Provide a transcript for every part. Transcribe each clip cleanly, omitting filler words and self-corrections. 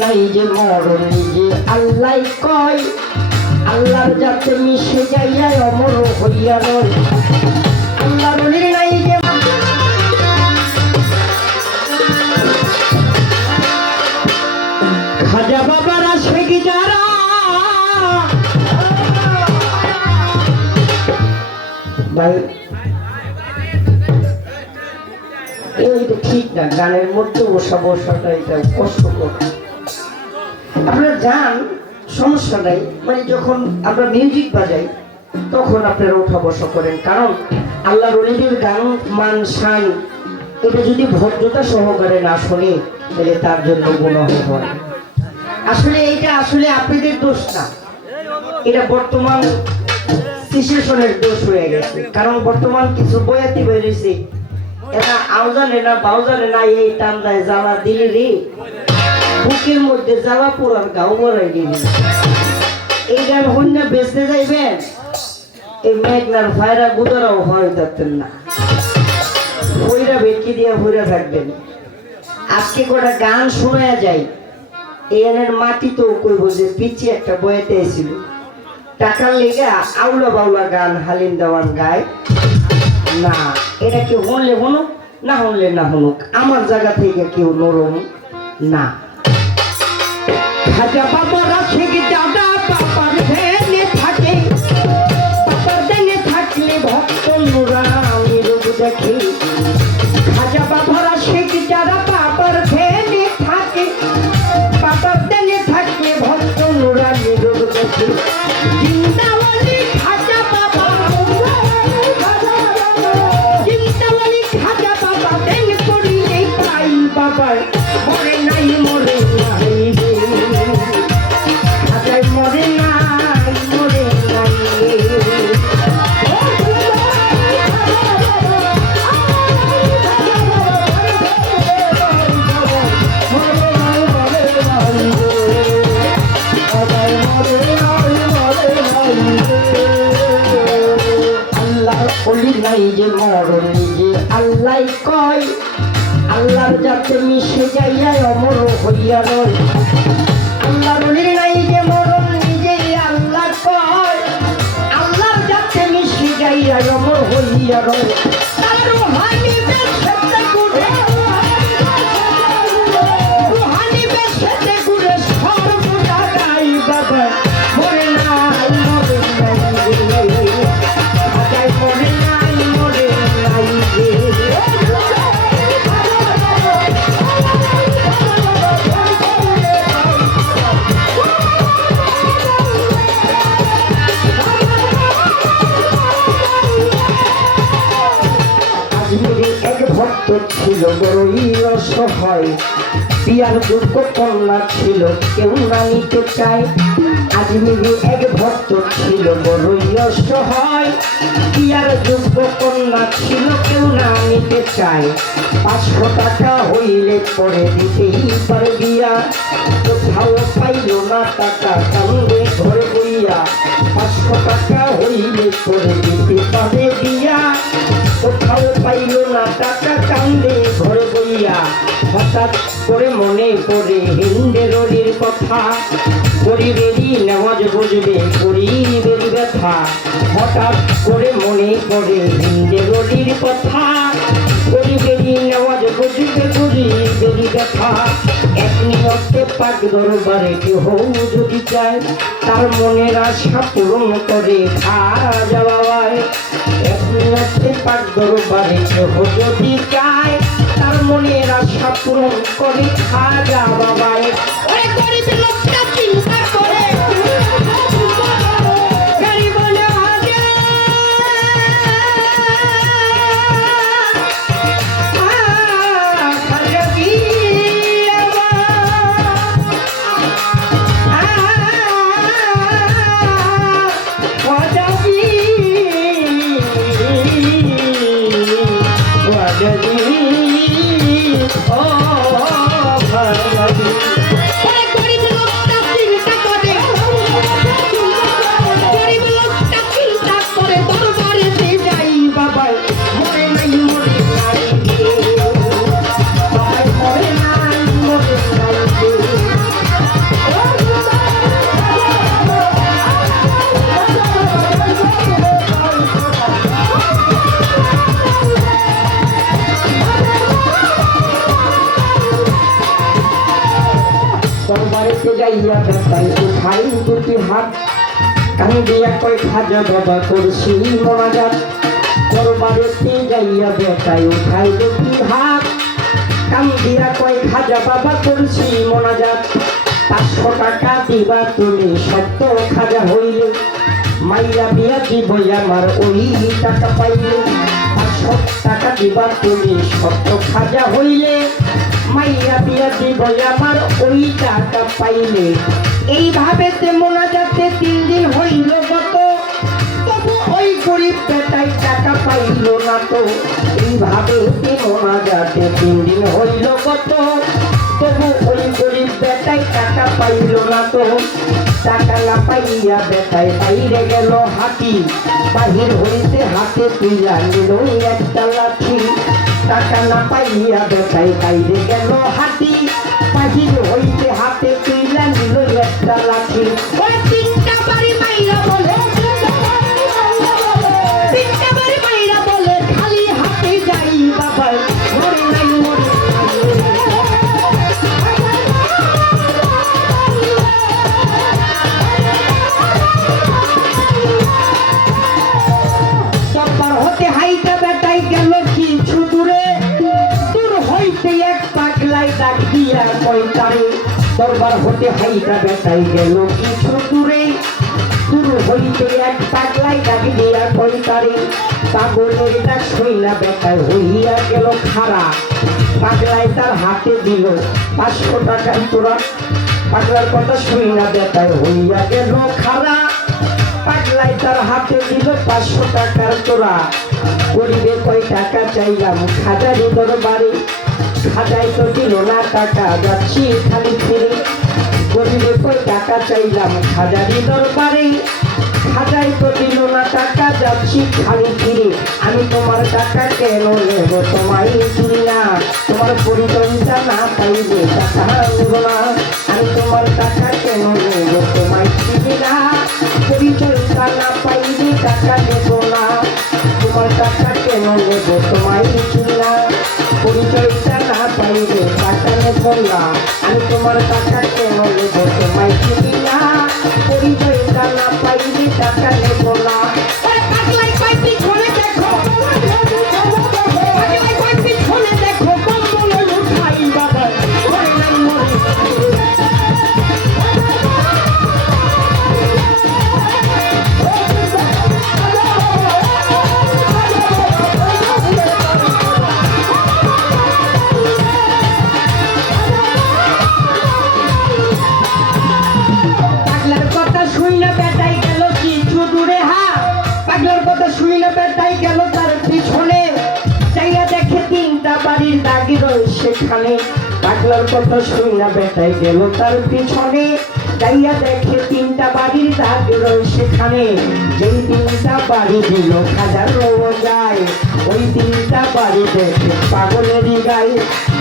নাই যে মরণ নিজে আল্লাহ কয়, আল্লাহর যাতে মিশে যাইয়া অমর হইয়া রয়। আল্লাহ বলি নাই যে খাজা বাবারা শেখ যারা ভাই এইটা ঠিক না, গানের মধ্যে বসাটা এটা কষ্টকর। আপনারা যান সমস্যা নাই, মানে যখন আমরা মিউজিক বাজাই তখন আপনারা ওঠা বসা করেন, কারণ আল্লাহর ওলিদের গান মান শান এটা যদি ভদ্রতা সহকারে না শোনে তাহলে তার জন্য গুনাহ হয়। আসলে এটা আসলে আপনাদের দোষ না, এটা বর্তমান সিচুয়েশনের দোষ হয়ে গেছে। কারণ বর্তমান কিছু বয়াতি বেরিয়েছে, এরা আওজানে না বাউজানে না এই টান্দায় জ্বালা দিলে রে বুকের মধ্যে জ্বালা পোড়ার গাও বড়াই দিবি। এই গান হন্য বেচতে যাইবেন, এই মেঘনার ভাইরা গুদারাও হয় থাকতেন না, ভৈরা ভেটকি দিয়া ভৈরা থাকবেন। আজকে কটা গান শোনা যায়, এনের মাটি তো কইব যে পিছিয়ে একটা বয়াতে ছিল, টাকার লেগা আউলা বাউলা গান হালিম দেওয়ান গায় না। এটা কেউ হনলে হনুক, না হনলে না হনুক, আমার জায়গা থেকে কেউ নরম না। খাজা বাবারা শেখ দাদা বাবার ধ্যানে থাকে, বাবার ধ্যানে থাকলে ভক্ত নুরানি রূপ দেখে। খাজা বাবারা শেখ যারা বাবার ধ্যানে থাকে, বাবার ধ্যানে থাকলে ভক্ত নুরানি রূপ দেখে। জিন্দাওয়ালি খাজা বাবা, জিন্দাওয়ালি খাজা বাবা ধ্যান করিলে পাই বাবার মরে নাই মরে নাই রে, খাজায় মরে নাই মরে নাই রে। আল্লাহর ওলি নাই যে মরণ নিজে আল্লাহ কয়, আল্লাহর যাতে মিশে যাইয়া অমর হইয়া রয়। আল্লাহর ওলি নাই যে মরণ নিজে আল্লাহ কয়, আল্লাহর যাতে মিশে যাইয়া অমর হইয়া রয়। তার রুহানি বেশতে ঘুরে, রুহানি বেশতে ঘুরে সর্বদা গাই বাবা মরে নাই মরে নাই রে, খাজায় মরে নাই মরে নাই রে। আজমিরে এক ভক্ত ছিল বড়ই অসহায়, বিয়ার যোগ্য কন্যা ছিল কেউ না নিতে চায়। আজমিরে এক ভক্ত ছিল বড়ই অসহায়, বিয়ার যোগ্য কন্যা ছিল কেউ না নিতে চায়। 500 টাকা হইলে পরে দিতেই পারে বিয়া, কোথাও পাইল না টাকা কান্দে ঘরে বইয়া। 500 টাকা হইলে পরে দিতে পারে বিয়া, কোথাও পাইল না টাকা কান্দে ঘরে বইয়া। হঠাৎ করে মনে পড়ে হিন্দের অলির কথা, গরিবেরই নেওয়াজ বুঝবে গরিবেরই ব্যথা। হঠাৎ করে মনে পড়ে হিন্দের অলির কথা, গরিবেরই নেওয়াজ বুঝবে গরিবেরই ব্যথা। এক নিয়তে পাক দরবারে কেহ যদি চায়, তার মনের আশা পূরণ করে খাজা বাবায়। এক নিয়তে পাক দরবারে কেহ যদি চায়, তার মনের আশা পূরণ করে খাজা বাবায়। ওই গরিব লোকটা চিন্তা করে গরিব লাগে, খাজা কি হইতে যাইয়া বেটাই উঠাই দুটি হাত কানে দিয়া কয় খাজা বাবা করছি মোনাজাত দরবারেতে যাইয়া বেটাই উঠাই দুটি হাত কানে দিয়া কয় খাজা বাবা করছি মোনাজাত 500 টাকা দিবা তুমি সত্য খাজা হইলে মাইয়া বিয়া দিব আমার ওই টাকা পাইলে 500 টাকা দিবা তুমি সত্য খাজা হইলে মাইয়া বিয়া দিব আমার ওই টাকা পাইলে এইভাবে মোনাজাতে 3 দিন হইল গত তবু ওই গরিব বেটাই টাকা পাইল না তো এইভাবে মোনাজাতে 3 দিন হইল গত তবু ওই গরিব বেটাই টাকা পাইল না তো টাকা না পাইয়া বেটাই বাইরে গেল হাতি বাহির হইতে হাতে তুইলা নিল একটা লাঠি টাকা না পাইয়া বেটাই বাইরে গেল হাতি বাহির হইতে হাতে তুইলা নিল একটা লাঠি ওই 3টা বাড়ি মাইরা বলে 3টা বাড়ি মাইরা বলে খালি হাতে যাই বাবা মরে নাই মরে দরবার হতে হাইটা বেটাই গেল কিছু দূরে দূর হইতে এক পাগলাই ডাক দিয়া কই তারে পাগলের ডাক শুইলা বেটাই হইয়া গেল খাড়া পাগলাই তার হাতে দিল 500 টাকা তোরা পাগলার কথা শুইলা বেটাই হইয়া গেল খাড়া পাগলাই তার হাতে দিল 500 টাকার তোরা করিবে কয় টাকা চাইলাম খাজারি দরবারে খাজাই তো দিল না টাকা যাচ্ছি খালি ফিরে গরিবে কই টাকা চাইলাম খাজারি দরবারে খাজাই তো দিল না টাকা যাচ্ছি খালি ফিরে আমি তোমার টাকা কেন নেব তোমায় চিনি না তোমার পরিচয়টা না পাইবে টাকা নেব না আমি তোমার টাকা কেন নেব তোমায় চিনি না পরিচয়টা না পাইবে টাকা নেব না তোমার টাকা কেন নেব তোমায় চিনি না পরিচয়টা না পাইবে টাকা নেব না আমি তোমার টাকা কেন নেব তোমায় চিনি না পরিচয়টা না পাইবে টাকা নেব না পাগলাই পাইতি ছড়ে দেখো পাগলাই পাইতি ছড়ে দেখো কম্বল উঠাই বাবা মরে নাই মরে সেখানে পাগলার কথা শুইনা বেটাই গেল তার পিছনে যাইয়া দেখে 3টা বাড়ির দাগ রয় সেখানে যেই 3টা বাড়ি দিল খাজার যায় ওই 3টা বাড়ি দেখে পাগলেরই গায়ে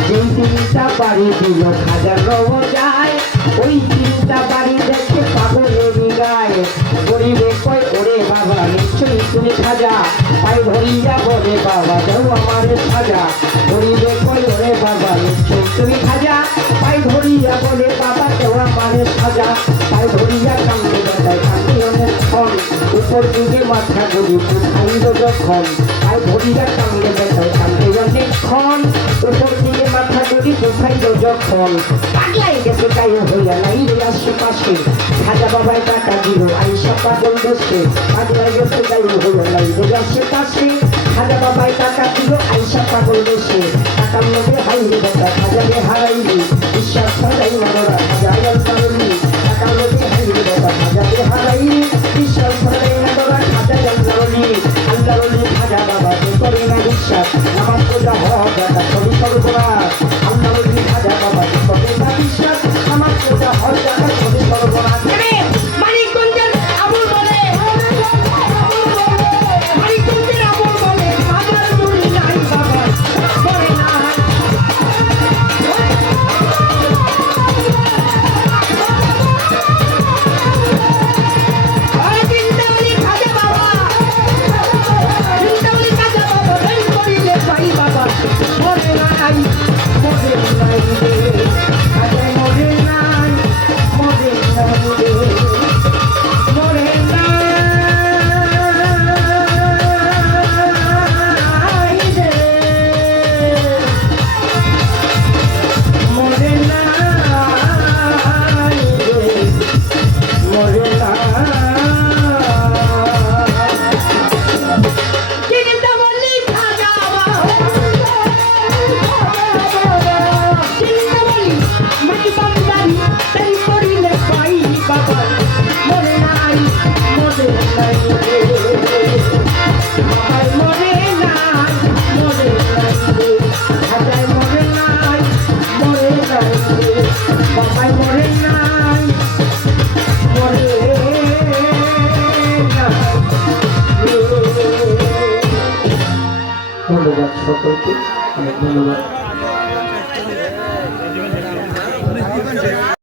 যেই 3টা বাড়ি দিল খাজার যায় ওই 3টা বাড়ি দেখে পাগলেরই গায়ে গরিবে কয় ওরে বাবা নিশ্চয়ই তুমি খাজা পাই ধরিয়া বলে বাবা দেও আমার সাজা গরিবে কয় ওরে বাবা নিশ্চয়ই তুমি খাজা পাই ধরিয়া বলে বাবা দেও আমার সাজা পাই ধরিয়া কান্দে বেটায় কান্দে অনেকক্ষণ উপর দিকে মাথা গড়ি উঠাইল যখন পাই ধরিয়া কান্দে বেটায় কান্দে অনেকক্ষণ উপর দিকে মাথা গড়ি উঠাইল যখন পাগলাই গেছে গায়ে হইয়া নাই রে আশেপাশে খাজা বাবায় টাকা দিল আইসা পাগল দেশে পাগলাই গেছে গায়ে হইয়া নাই রে আশেপাশে খাজা বাবায় টাকা দিল আইসা পাগল দেশে টাকার মধ্যে হাইরে বেটা খাজারে হারাইলি বিশ্বাস হারাই মানরা খাজা আয়াল কারণি টাকার মধ্যে হাইরে বেটা খাজারে হারাইলি বিশ্বাস হারাই মানরা খাজা আয়াল কারণি আল্লাহরলি খাজা বাবা করে না বিশ্বাস নামাজ পূজা হওয়া বেটা সবই সর্বনাশ আল্লাহরলি খাজা বাবা করে না বিশ্বাস নামাজ পূজা হওয়া বেটা সবই সর্বনাশ মানিকগঞ্জের আবুল বলে মানিকগঞ্জের আবুল বলে খাজার মুড়ি নাই বাবা করে না সকলকে অনেক ধন্যবাদ।